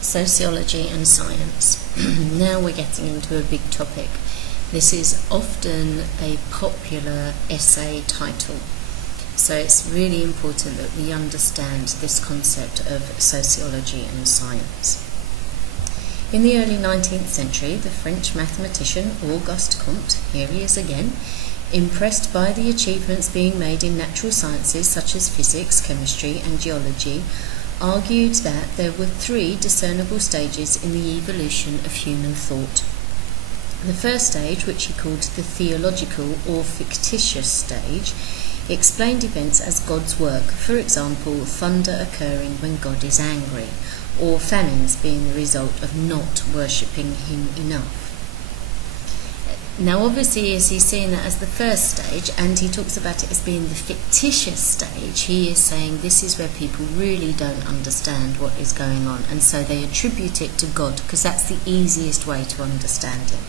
Sociology and science. Now we're getting into a big topic. This is often a popular essay title, so it's really important that we understand this concept of sociology and science. In the early 19th century, the French mathematician Auguste Comte, here he is again, impressed by the achievements being made in natural sciences such as physics, chemistry and geology, argued that there were three discernible stages in the evolution of human thought. The first stage, which he called the theological or fictitious stage, explained events as God's work, for example, thunder occurring when God is angry, or famines being the result of not worshipping him enough. Now obviously, as he's seeing that as the first stage, and he talks about it as being the fictitious stage, he is saying this is where people really don't understand what is going on, and so they attribute it to God, because that's the easiest way to understand it.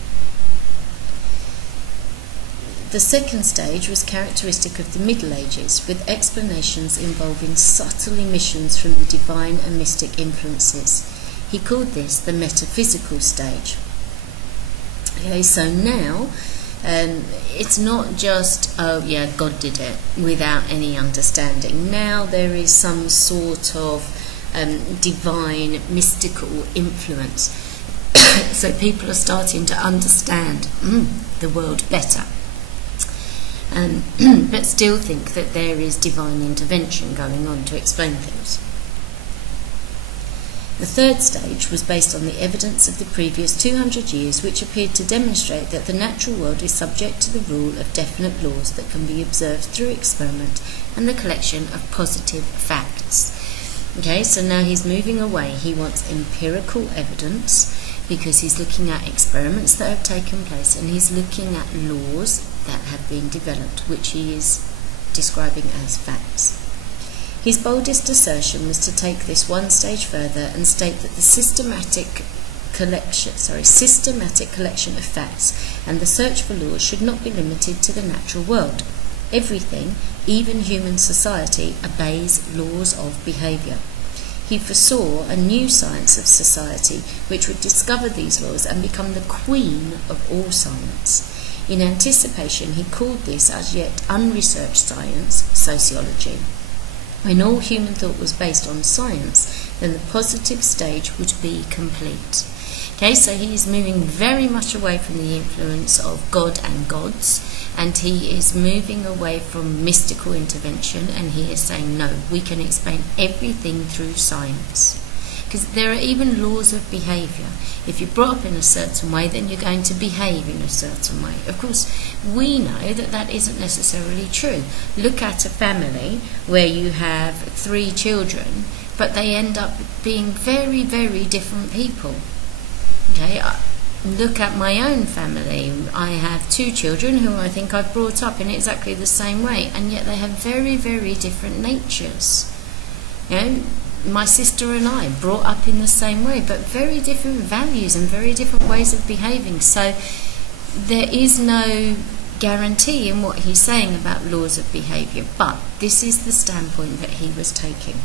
The second stage was characteristic of the Middle Ages, with explanations involving subtle emissions from the divine and mystic influences. He called this the metaphysical stage. Okay, so now it's not just, oh yeah, God did it, without any understanding. Now there is some sort of divine, mystical influence. So people are starting to understand the world better. But still think that there is divine intervention going on to explain things. The third stage was based on the evidence of the previous 200 years, which appeared to demonstrate that the natural world is subject to the rule of definite laws that can be observed through experiment and the collection of positive facts. Okay, so now he's moving away. He wants empirical evidence because he's looking at experiments that have taken place, and he's looking at laws that have been developed, which he is describing as facts. His boldest assertion was to take this one stage further and state that the systematic collection of facts and the search for laws should not be limited to the natural world. Everything, even human society, obeys laws of behaviour. He foresaw a new science of society which would discover these laws and become the queen of all science. In anticipation, he called this as yet unresearched science sociology. When all human thought was based on science, then the positive stage would be complete. Okay, so he is moving very much away from the influence of God and gods, and he is moving away from mystical intervention, and he is saying, no, we can explain everything through science. Because there are even laws of behaviour. If you're brought up in a certain way, then you're going to behave in a certain way. Of course, we know that that isn't necessarily true. Look at a family where you have 3 children, but they end up being very, very different people. Okay, look at my own family. I have 2 children who I think I've brought up in exactly the same way, and yet they have very, very different natures. You know, my sister and I brought up in the same way, but very different values and very different ways of behaving. So there is no guarantee in what he's saying about laws of behaviour, but this is the standpoint that he was taking.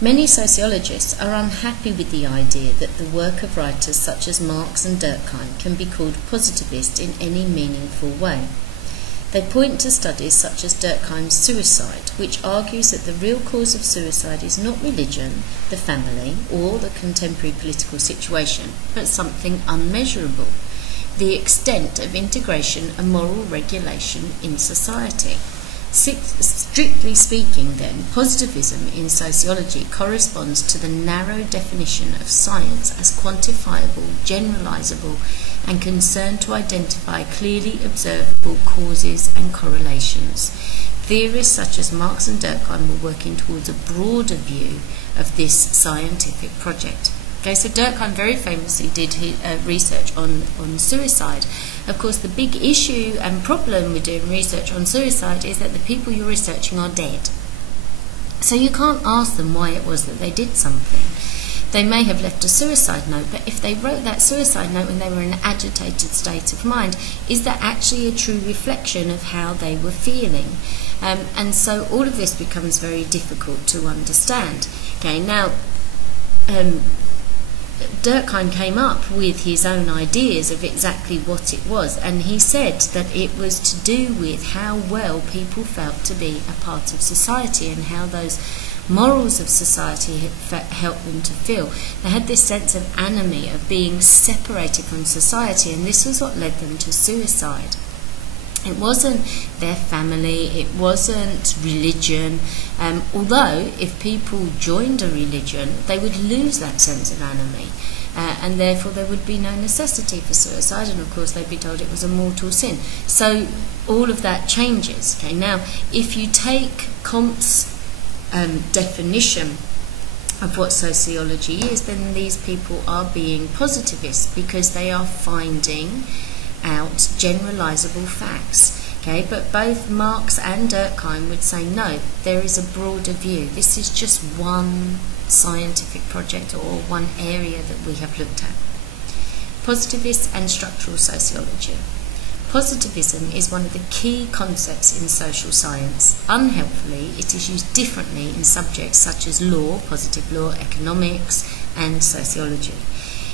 Many sociologists are unhappy with the idea that the work of writers such as Marx and Durkheim can be called positivist in any meaningful way. They point to studies such as Durkheim's Suicide, which argues that the real cause of suicide is not religion, the family, or the contemporary political situation, but something unmeasurable: the extent of integration and moral regulation in society. Strictly speaking, then, positivism in sociology corresponds to the narrow definition of science as quantifiable, generalisable, and concerned to identify clearly observable causes and correlations. Theorists such as Marx and Durkheim were working towards a broader view of this scientific project. Okay, so Durkheim very famously did research on suicide. Of course, the big issue and problem with doing research on suicide is that the people you're researching are dead. So you can't ask them why it was that they did something. They may have left a suicide note, but if they wrote that suicide note when they were in an agitated state of mind, is that actually a true reflection of how they were feeling? And so all of this becomes very difficult to understand. Okay, now Durkheim came up with his own ideas of exactly what it was, and he said that it was to do with how well people felt to be a part of society and how those morals of society helped them to feel. They had this sense of anomie, of being separated from society, and this was what led them to suicide. It wasn't their family, it wasn't religion, although if people joined a religion, they would lose that sense of anomie, and therefore there would be no necessity for suicide, and of course they'd be told it was a mortal sin. So all of that changes. Okay, now if you take Comte's definition of what sociology is, then these people are being positivists because they are finding out generalizable facts. Okay, but both Marx and Durkheim would say no, there is a broader view. This is just one scientific project or one area that we have looked at. Positivist and structural sociology. Positivism is one of the key concepts in social science. Unhelpfully, it is used differently in subjects such as law, positive law, economics, and sociology.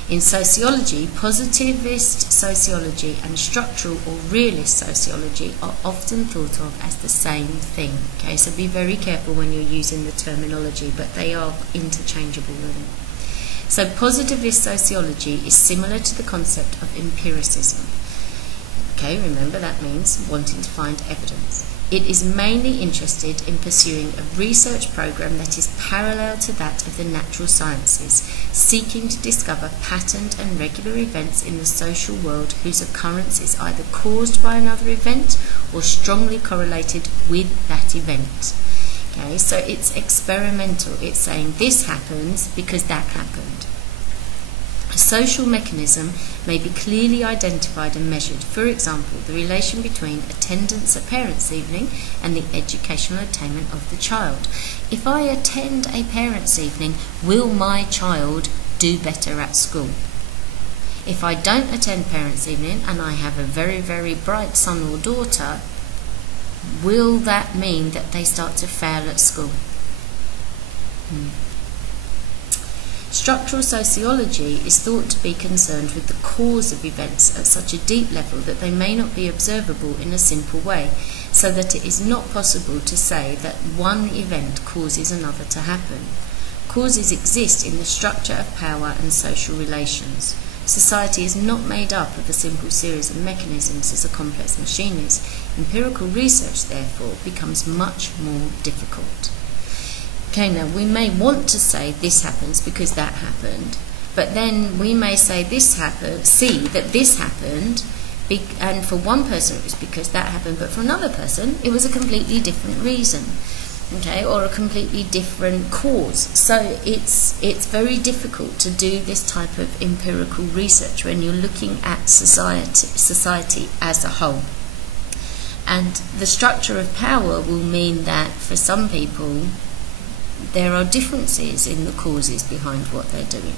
In sociology, positivist sociology and structural or realist sociology are often thought of as the same thing. Okay, so be very careful when you're using the terminology, but they are interchangeable really. So positivist sociology is similar to the concept of empiricism. Okay, remember that means wanting to find evidence. It is mainly interested in pursuing a research program that is parallel to that of the natural sciences, seeking to discover patterned and regular events in the social world whose occurrence is either caused by another event or strongly correlated with that event. Okay, so it's experimental. It's saying this happens because that happened. A social mechanism may be clearly identified and measured. For example, the relation between attendance at parents' evening and the educational attainment of the child. If I attend a parents' evening, will my child do better at school? If I don't attend parents' evening and I have a very, very bright son or daughter, will that mean that they start to fail at school? Structural sociology is thought to be concerned with the cause of events at such a deep level that they may not be observable in a simple way, so that it is not possible to say that one event causes another to happen. Causes exist in the structure of power and social relations. Society is not made up of a simple series of mechanisms as a complex machine is. Empirical research, therefore, becomes much more difficult. Okay, now we may want to say this happens because that happened, but then we may say this happened, see that this happened, and for one person it was because that happened, but for another person it was a completely different reason, okay, or a completely different cause. So it's very difficult to do this type of empirical research when you're looking at society as a whole. And the structure of power will mean that for some people there are differences in the causes behind what they're doing.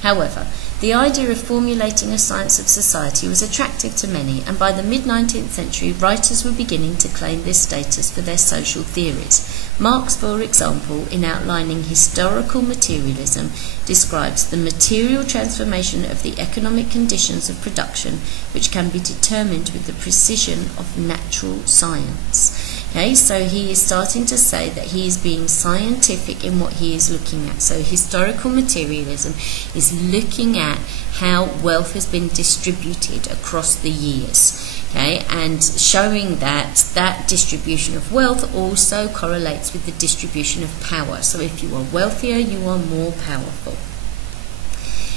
However, the idea of formulating a science of society was attractive to many, and by the mid-19th century, writers were beginning to claim this status for their social theories. Marx, for example, in outlining historical materialism, describes the material transformation of the economic conditions of production, which can be determined with the precision of natural science. Okay, so he is starting to say that he is being scientific in what he is looking at. So historical materialism is looking at how wealth has been distributed across the years, okay, and showing that that distribution of wealth also correlates with the distribution of power. So if you are wealthier, you are more powerful.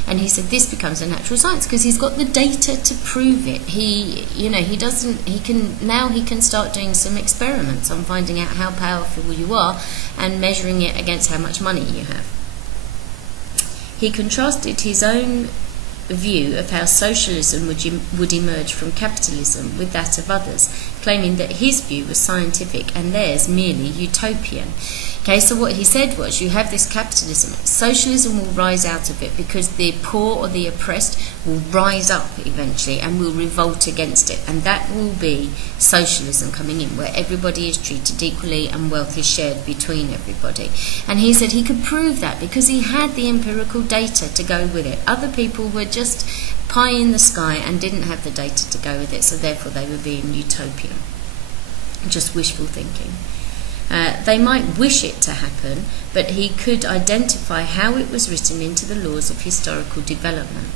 And he said this becomes a natural science because he's got the data to prove it. He can start doing some experiments on finding out how powerful you are and measuring it against how much money you have. He contrasted his own view of how socialism would emerge from capitalism with that of others, claiming that his view was scientific and theirs merely utopian. Okay, so what he said was, you have this capitalism, socialism will rise out of it because the poor or the oppressed will rise up eventually and will revolt against it, and that will be socialism coming in, where everybody is treated equally and wealth is shared between everybody. And he said he could prove that because he had the empirical data to go with it. Other people were just pie in the sky and didn't have the data to go with it, so therefore they were being utopian, just wishful thinking. They might wish it to happen, but he could identify how it was written into the laws of historical development.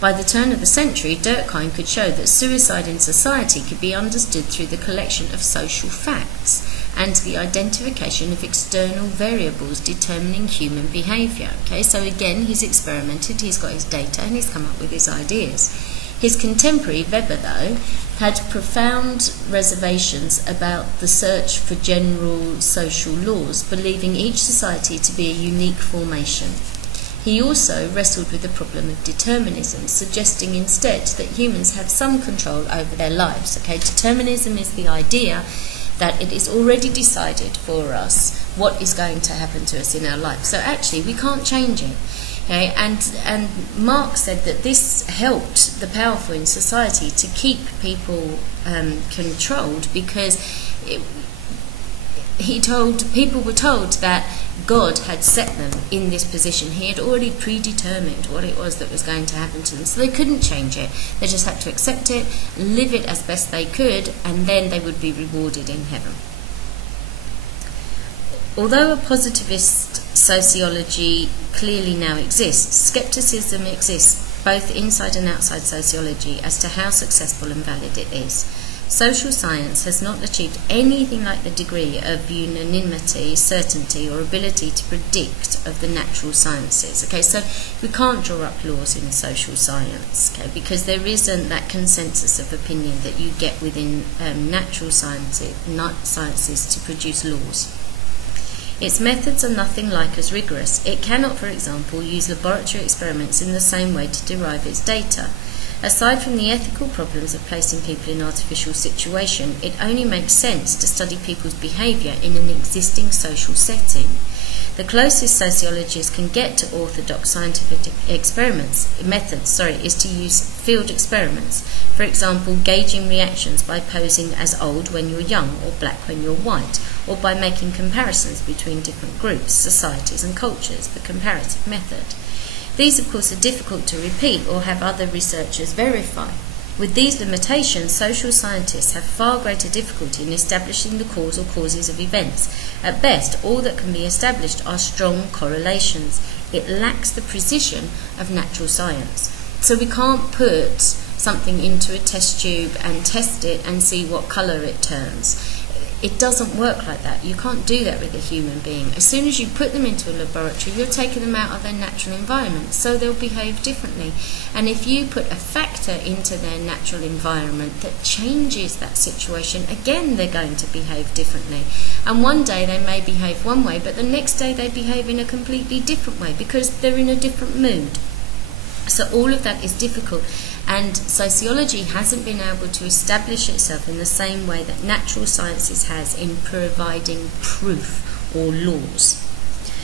By the turn of the century, Durkheim could show that suicide in society could be understood through the collection of social facts and the identification of external variables determining human behaviour. Okay, so again, he's experimented, he's got his data, and he's come up with his ideas. His contemporary, Weber, though, had profound reservations about the search for general social laws, believing each society to be a unique formation. He also wrestled with the problem of determinism, suggesting instead that humans have some control over their lives. Okay, determinism is the idea that it is already decided for us what is going to happen to us in our life. So actually, we can't change it. Okay, and Marx said that this helped the powerful in society to keep people controlled, because people were told that God had set them in this position. He had already predetermined what it was that was going to happen to them, so they couldn't change it. They just had to accept it, live it as best they could, and then they would be rewarded in heaven. Although a positivist sociology clearly now exists, skepticism exists both inside and outside sociology as to how successful and valid it is. Social science has not achieved anything like the degree of unanimity, certainty, or ability to predict of the natural sciences. Okay, so we can't draw up laws in social science, okay, because there isn't that consensus of opinion that you get within natural sciences to produce laws. Its methods are nothing like as rigorous. It cannot, for example, use laboratory experiments in the same way to derive its data. Aside from the ethical problems of placing people in artificial situation, it only makes sense to study people's behaviour in an existing social setting. The closest sociologists can get to orthodox scientific methods is to use field experiments. For example, gauging reactions by posing as old when you're young or black when you're white, or by making comparisons between different groups, societies and cultures, the comparative method. These, of course, are difficult to repeat or have other researchers verify. With these limitations, social scientists have far greater difficulty in establishing the cause or causes of events. At best, all that can be established are strong correlations. It lacks the precision of natural science. So we can't put something into a test tube and test it and see what colour it turns. It doesn't work like that. You can't do that with a human being. As soon as you put them into a laboratory, you're taking them out of their natural environment, so they'll behave differently. And if you put a factor into their natural environment that changes that situation, again, they're going to behave differently. And one day they may behave one way, but the next day they behave in a completely different way because they're in a different mood. So all of that is difficult, and sociology hasn't been able to establish itself in the same way that natural sciences has in providing proof or laws.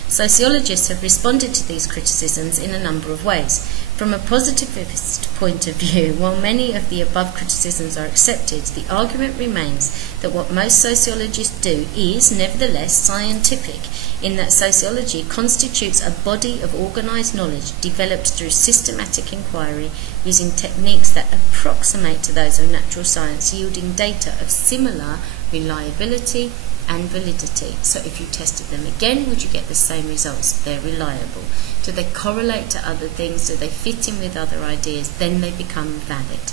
Sociologists have responded to these criticisms in a number of ways. From a positivist point of view, while many of the above criticisms are accepted, the argument remains that what most sociologists do is, nevertheless, scientific, in that sociology constitutes a body of organised knowledge developed through systematic inquiry using techniques that approximate to those of natural science, yielding data of similar reliability and validity. So if you tested them again, would you get the same results? They're reliable. Do they correlate to other things? Do they fit in with other ideas? Then they become valid.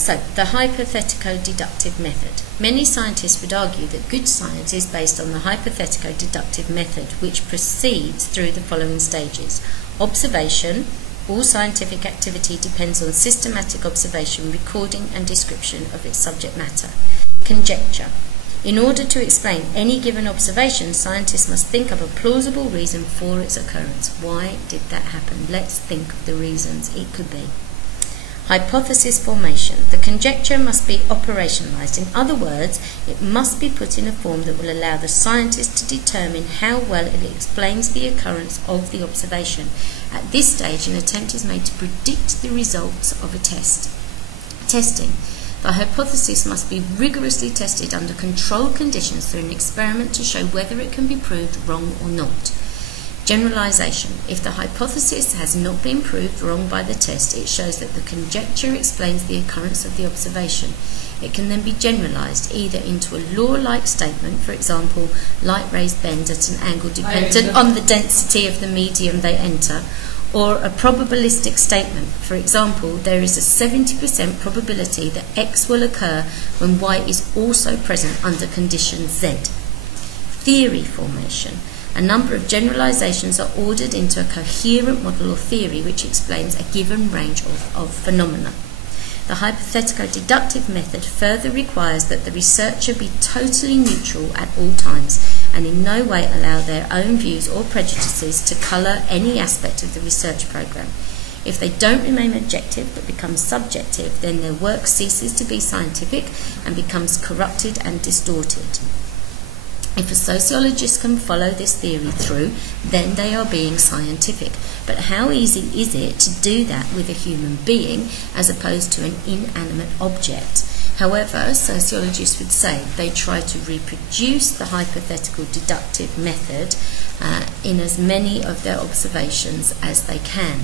So, the hypothetico-deductive method. Many scientists would argue that good science is based on the hypothetico-deductive method, which proceeds through the following stages. Observation. All scientific activity depends on systematic observation, recording and description of its subject matter. Conjecture. In order to explain any given observation, scientists must think of a plausible reason for its occurrence. Why did that happen? Let's think of the reasons it could be. Hypothesis formation. The conjecture must be operationalized. In other words, it must be put in a form that will allow the scientist to determine how well it explains the occurrence of the observation. At this stage, an attempt is made to predict the results of a test. Testing. The hypothesis must be rigorously tested under controlled conditions through an experiment to show whether it can be proved wrong or not. Generalization. If the hypothesis has not been proved wrong by the test, it shows that the conjecture explains the occurrence of the observation. It can then be generalized either into a law-like statement, for example, light rays bend at an angle dependent on the density of the medium they enter, or a probabilistic statement. For example, there is a 70% probability that X will occur when Y is also present under condition Z. Theory formation. A number of generalizations are ordered into a coherent model or theory which explains a given range of phenomena. The hypothetico-deductive method further requires that the researcher be totally neutral at all times and in no way allow their own views or prejudices to colour any aspect of the research programme. If they don't remain objective but become subjective, then their work ceases to be scientific and becomes corrupted and distorted. If a sociologist can follow this theory through, then they are being scientific. But how easy is it to do that with a human being as opposed to an inanimate object? However, sociologists would say they try to reproduce the hypothetical deductive method in as many of their observations as they can.